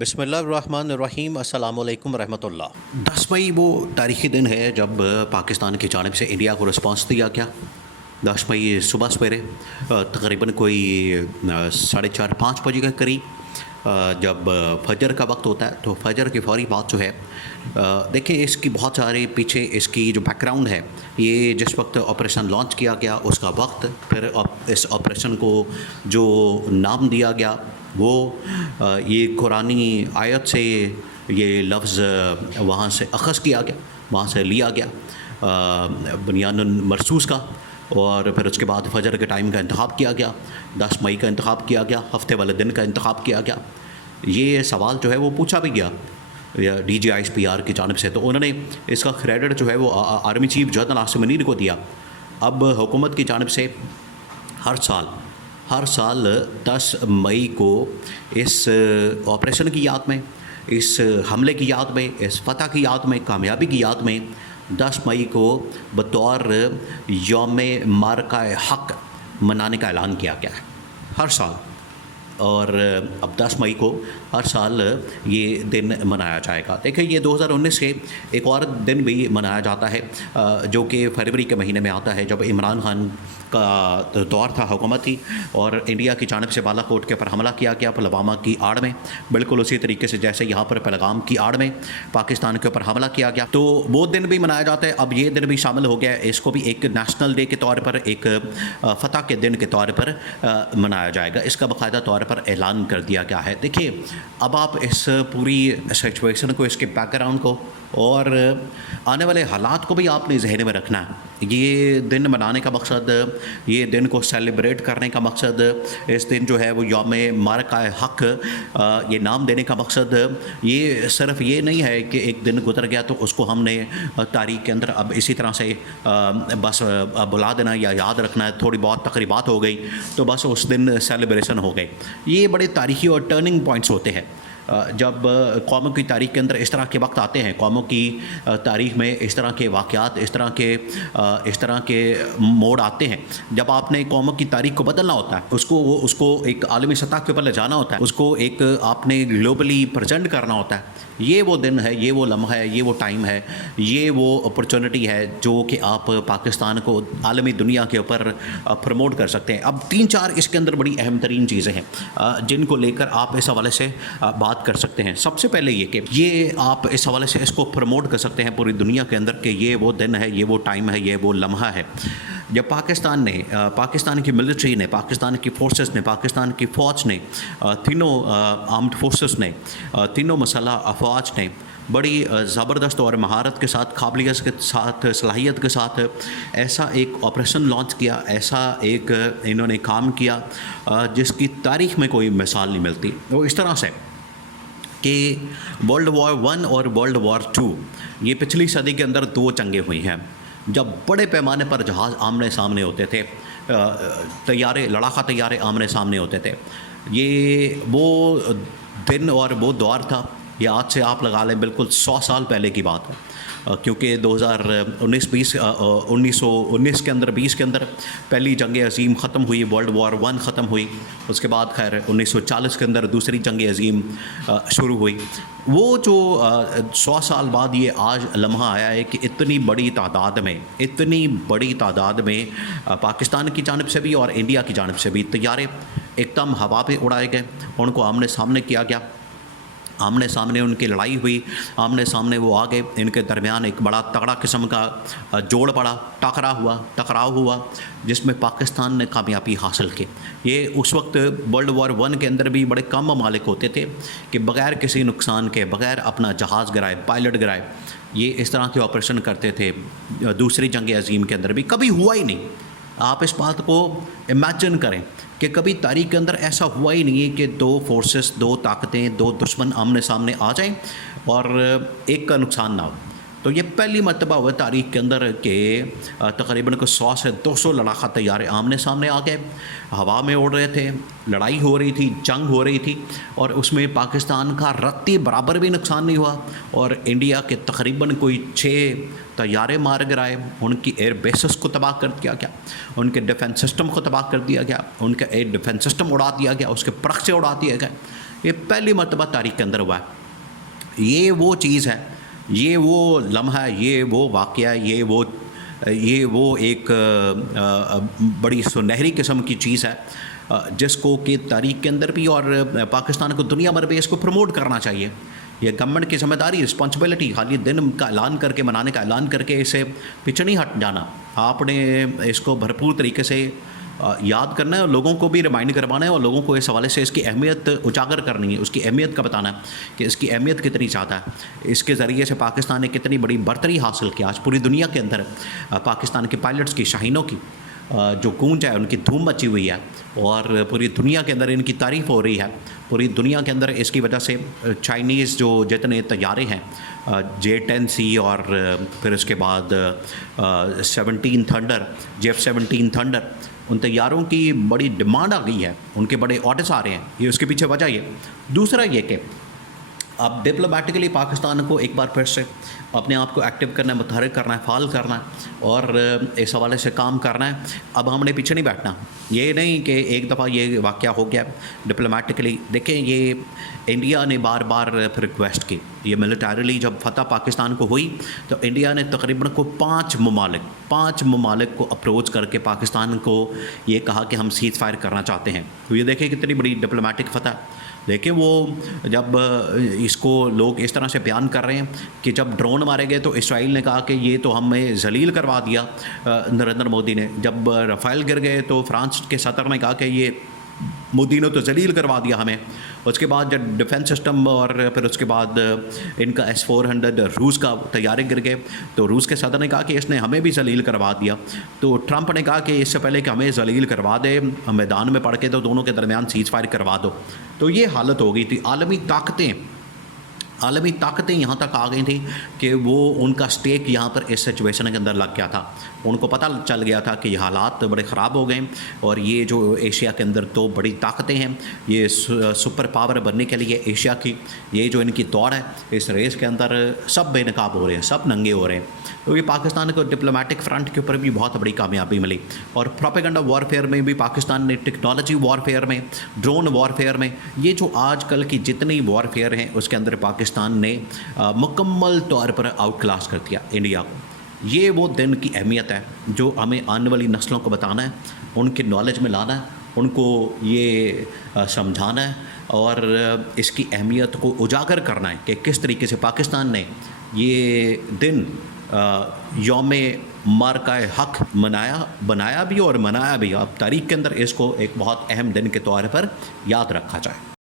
بسم اللہ الرحمن الرحیم، السلام علیکم ورحمۃ اللہ۔ 10 مئی وہ تاریخی دن ہے جب پاکستان کی جانب سے انڈیا کو رسپانس دیا گیا۔ 10 مئی صبح سویرے تقریباً کوئی 4:30-5 بجے کے قریب جب فجر کا وقت ہوتا ہے تو فجر کی فوری بات جو ہے، دیکھیں اس کی بہت سارے پیچھے اس کی جو بیک گراؤنڈ ہے، یہ جس وقت آپریشن لانچ کیا گیا اس کا وقت، پھر اس آپریشن کو جو نام دیا گیا وہ یہ قرآنی آیت سے یہ لفظ وہاں سے اخذ کیا گیا، وہاں سے لیا گیا بنیان مرصوص کا، اور پھر اس کے بعد فجر کے ٹائم کا انتخاب کیا گیا، 10 مئی کا انتخاب کیا گیا، ہفتے والے دن کا انتخاب کیا گیا۔ یہ سوال جو ہے وہ پوچھا بھی گیا DGISPR کی جانب سے، تو انہوں نے اس کا کریڈٹ جو ہے وہ army chief general Asim Munir کو دیا۔ اب حکومت کی جانب سے ہر سال 10 مئی کو اس آپریشن کی یاد میں، اس حملے کی یاد میں، اس فتح کی یاد میں، کامیابی کی یاد میں 10 مئی کو بطور یوم معرکہ حق منانے کا اعلان کیا گیا ہے ہر سال، اور اب 10 مئی کو ہر سال یہ دن منایا جائے گا۔ دیکھیں یہ 2019 کے ایک اور دن بھی منایا جاتا ہے جو کہ فروری کے مہینے میں آتا ہے، جب عمران خان کا دور تھا، حکومت تھی، اور انڈیا کی جانب سے بالا کوٹ کے اوپر حملہ کیا گیا پلوامہ کی آڑ میں، بالکل اسی طریقے سے جیسے یہاں پر پہلگام کی آڑ میں پاکستان کے اوپر حملہ کیا گیا، تو وہ دن بھی منایا جاتا ہے۔ اب یہ دن بھی شامل ہو گیا ہے، اس کو بھی ایک نیشنل ڈے کے طور پر، ایک فتح کے دن کے طور پر منایا جائے گا، اس کا باقاعدہ طور پر اعلان کر دیا گیا ہے۔ دیکھیے اب آپ اس پوری سچویشن کو، اس کے بیک گراؤنڈ کو اور آنے والے حالات کو بھی آپ نے ذہن میں رکھنا ہے۔ یہ دن منانے کا مقصد، یہ دن کو سیلیبریٹ کرنے کا مقصد، اس دن جو ہے وہ یوم معرکہ حق یہ نام دینے کا مقصد، یہ صرف یہ نہیں ہے کہ ایک دن گزر گیا تو اس کو ہم نے تاریخ کے اندر اب اسی طرح سے بس بلا دینا یا یاد رکھنا ہے، تھوڑی بہت تقریبات ہو گئی تو بس اس دن سیلیبریشن ہو گئی۔ یہ بڑے تاریخی اور ٹرننگ پوائنٹس ہوتے ہیں جب قوموں کی تاریخ کے اندر اس طرح کے وقت آتے ہیں، قوموں کی تاریخ میں اس طرح کے واقعات، اس طرح کے موڑ آتے ہیں، جب آپ نے قوموں کی تاریخ کو بدلنا ہوتا ہے، اس کو ایک عالمی سطح کے اوپر لے جانا ہوتا ہے، اس کو ایک آپ نے گلوبلی پریزنٹ کرنا ہوتا ہے۔ یہ وہ دن ہے، یہ وہ لمحہ ہے، یہ وہ ٹائم ہے، یہ وہ اپرچونٹی ہے جو کہ آپ پاکستان کو عالمی دنیا کے اوپر پروموٹ کر سکتے ہیں۔ اب 3-4 اس کے اندر بڑی اہم ترین چیزیں ہیں جن کو لے کر آپ اس حوالے سے بات کر سکتے ہیں۔ سب سے پہلے یہ کہ یہ آپ اس حوالے سے اس کو پروموٹ کر سکتے ہیں پوری دنیا کے اندر کہ یہ وہ دن ہے، یہ وہ ٹائم ہے، یہ وہ لمحہ ہے جب پاکستان کی ملٹری نے، پاکستان کی فورسز نے، پاکستان کی فوج نے، تینوں آرمڈ فورسز نے، تینوں مسلح افواج نے بڑی زبردست اور مہارت کے ساتھ، قابلیت کے ساتھ، صلاحیت کے ساتھ ایسا ایک آپریشن لانچ کیا، ایسا ایک انہوں نے کام کیا جس کی تاریخ میں کوئی مثال نہیں ملتی۔ وہ اس طرح سے کہ ورلڈ وار 1 اور ورلڈ وار 2 یہ پچھلی صدی کے اندر 2 جنگیں ہوئی ہیں جب بڑے پیمانے پر جہاز آمنے سامنے ہوتے تھے، لڑاکا طیارے آمنے سامنے ہوتے تھے۔ یہ وہ دن اور وہ دور تھا، یہ آج سے آپ لگا لیں بالکل 100 سال پہلے کی بات ہے، کیونکہ 1919 کے اندر 20 کے اندر پہلی جنگ عظیم ختم ہوئی، ورلڈ وار 1 ختم ہوئی، اس کے بعد خیر 1940 کے اندر دوسری جنگ عظیم شروع ہوئی۔ وہ جو 100 سال بعد یہ آج لمحہ آیا ہے کہ اتنی بڑی تعداد میں پاکستان کی جانب سے بھی اور انڈیا کی جانب سے بھی طیارے ایک دم ہوا پہ اڑائے گئے، ان کو آمنے سامنے کیا گیا، آمنے سامنے ان کی لڑائی ہوئی، آمنے سامنے وہ آگے، ان کے درمیان ایک بڑا تگڑا قسم کا جوڑ پڑا، ٹکراؤ ہوا جس میں پاکستان نے کامیابی حاصل کی۔ یہ اس وقت ورلڈ وار 1 کے اندر بھی بڑے کم ممالک ہوتے تھے کہ بغیر کسی نقصان کے، بغیر اپنا جہاز گرائے، پائلٹ گرائے، یہ اس طرح کے آپریشن کرتے تھے۔ دوسری جنگ عظیم کے اندر بھی کبھی ہوا ہی نہیں۔ آپ اس بات کو امیجن کریں کہ کبھی تاریخ کے اندر ایسا ہوا ہی نہیں ہے کہ 2 فورسز، 2 طاقتیں، 2 دشمن آمنے سامنے آ جائیں اور ایک کا نقصان نہ ہو۔ تو یہ پہلی مرتبہ ہوا تاریخ کے اندر کہ تقریباً 100 سے 200 لڑاکا طیارے آمنے سامنے آ گئے، ہوا میں اڑ رہے تھے، لڑائی ہو رہی تھی، جنگ ہو رہی تھی، اور اس میں پاکستان کا رتی برابر بھی نقصان نہیں ہوا، اور انڈیا کے تقریباً کوئی 6 طیارے مار گرائے، ان کی ایئر بیسز کو تباہ کر دیا گیا، ان کے ڈیفنس سسٹم کو تباہ کر دیا گیا، ان کا ایئر ڈیفنس سسٹم اڑا دیا گیا، اس کے پرخ سے اڑا دیا گیا۔ یہ پہلی مرتبہ تاریخ کے اندر ہوا ہے. یہ وہ چیز ہے، یہ وہ لمحہ ہے، یہ وہ واقعہ ہے، یہ وہ ایک بڑی سنہری قسم کی چیز ہے جس کو کہ تاریخ کے اندر بھی اور پاکستان کو دنیا بھر میں اس کو پروموٹ کرنا چاہیے. یہ گورنمنٹ کی ذمہ داری، رسپانسبلٹی. خالی دن کا اعلان کر کے، منانے کا اعلان کر کے اسے پیچھے نہیں ہٹ جانا. آپ نے اس کو بھرپور طریقے سے یاد کرنا ہے اور لوگوں کو بھی ریمائنڈ کروانا ہے اور لوگوں کو اس حوالے سے اس کی اہمیت اجاگر کرنی ہے، اس کی اہمیت کا بتانا ہے کہ اس کی اہمیت کتنی زیادہ ہے. اس کے ذریعے سے پاکستان نے کتنی بڑی برتری حاصل کی. آج پوری دنیا کے اندر پاکستان کے پائلٹس کی، شاہینوں کی جو گونج ہے، ان کی دھوم مچی ہوئی ہے اور پوری دنیا کے اندر ان کی تعریف ہو رہی ہے. پوری دنیا کے اندر اس کی وجہ سے چائنیز جو جتنے طیارے ہیں J-10C اور پھر اس کے بعد 17 تھنڈر، F-17 تھنڈر، ان طیاروں کی بڑی ڈیمانڈ آ گئی ہے، ان کے بڑے آرڈرز آ رہے ہیں. یہ اس کے پیچھے وجہ یہ. دوسرا یہ کہ اب ڈپلومیٹکلی پاکستان کو ایک بار پھر سے اپنے آپ کو ایکٹیو کرنا ہے، متحرک کرنا ہے، فعال کرنا ہے اور اس حوالے سے کام کرنا ہے. اب ہم نے پیچھے نہیں بیٹھنا. یہ نہیں کہ ایک دفعہ یہ واقعہ ہو گیا ڈپلومیٹکلی. دیکھیں، یہ انڈیا نے بار بار پھر ریکویسٹ کی. یہ ملٹریلی جب فتح پاکستان کو ہوئی تو انڈیا نے تقریباً کو 5 ممالک کو اپروچ کر کے پاکستان کو یہ کہا کہ ہم سیز فائر کرنا چاہتے ہیں. تو یہ دیکھیں کتنی بڑی ڈپلومیٹک فتح. دیکھیں وہ جب اس کو لوگ اس طرح سے بیان کر رہے ہیں کہ جب ڈرون مارے گئے تو اسرائیل نے کہا کہ یہ تو ہمیں ذلیل کروا دیا نریندر مودی نے. جب رافیل گر گئے تو فرانس کے صدر نے کہا کہ یہ مودی نے تو ذلیل کروا دیا ہمیں. اس کے بعد جب ڈیفنس سسٹم اور پھر اس کے بعد ان کا S-400 روس کا طیارے گر گئے تو روس کے صدر نے کہا کہ اس نے ہمیں بھی ذلیل کروا دیا. تو ٹرمپ نے کہا کہ اس سے پہلے کہ ہمیں ذلیل کروا دے، میدان میں پڑھ کے تو دونوں کے درمیان سیز فائر کروا دو. تو یہ حالت ہو گئی تھی. عالمی طاقتیں یہاں تک آ گئی تھیں کہ وہ ان کا سٹیک یہاں پر اس سچویشن کے اندر لگ گیا تھا. ان کو پتہ چل گیا تھا کہ یہ حالات بڑے خراب ہو گئے اور یہ جو ایشیا کے اندر دو بڑی طاقتیں ہیں، یہ سپر پاور بننے کے لیے ایشیا کی یہ جو ان کی دوڑ ہے، اس ریس کے اندر سب بے نقاب ہو رہے ہیں، سب ننگے ہو رہے ہیں. تو یہ پاکستان کو ڈپلومیٹک فرنٹ کے اوپر بھی بہت بڑی کامیابی ملی. اور پروپیگنڈا وارفیئر میں بھی پاکستان نے، ٹیکنالوجی وارفیئر میں، ڈرون وارفیئر میں، یہ جو آج کل کی جتنی وارفیئر ہیں اس کے اندر پاکستان نے مکمل طور پر آؤٹ کلاس کر دیا انڈیا کو. یہ وہ دن کی اہمیت ہے جو ہمیں آنے والی نسلوں کو بتانا ہے، ان کے نالج میں لانا ہے، ان کو یہ سمجھانا ہے اور اس کی اہمیت کو اجاگر کرنا ہے کہ کس طریقے سے پاکستان نے یہ دن یوم مارکہ حق بنایا بھی اور منایا بھی. اب تاریخ کے اندر اس کو ایک بہت اہم دن کے طور پر یاد رکھا جائے.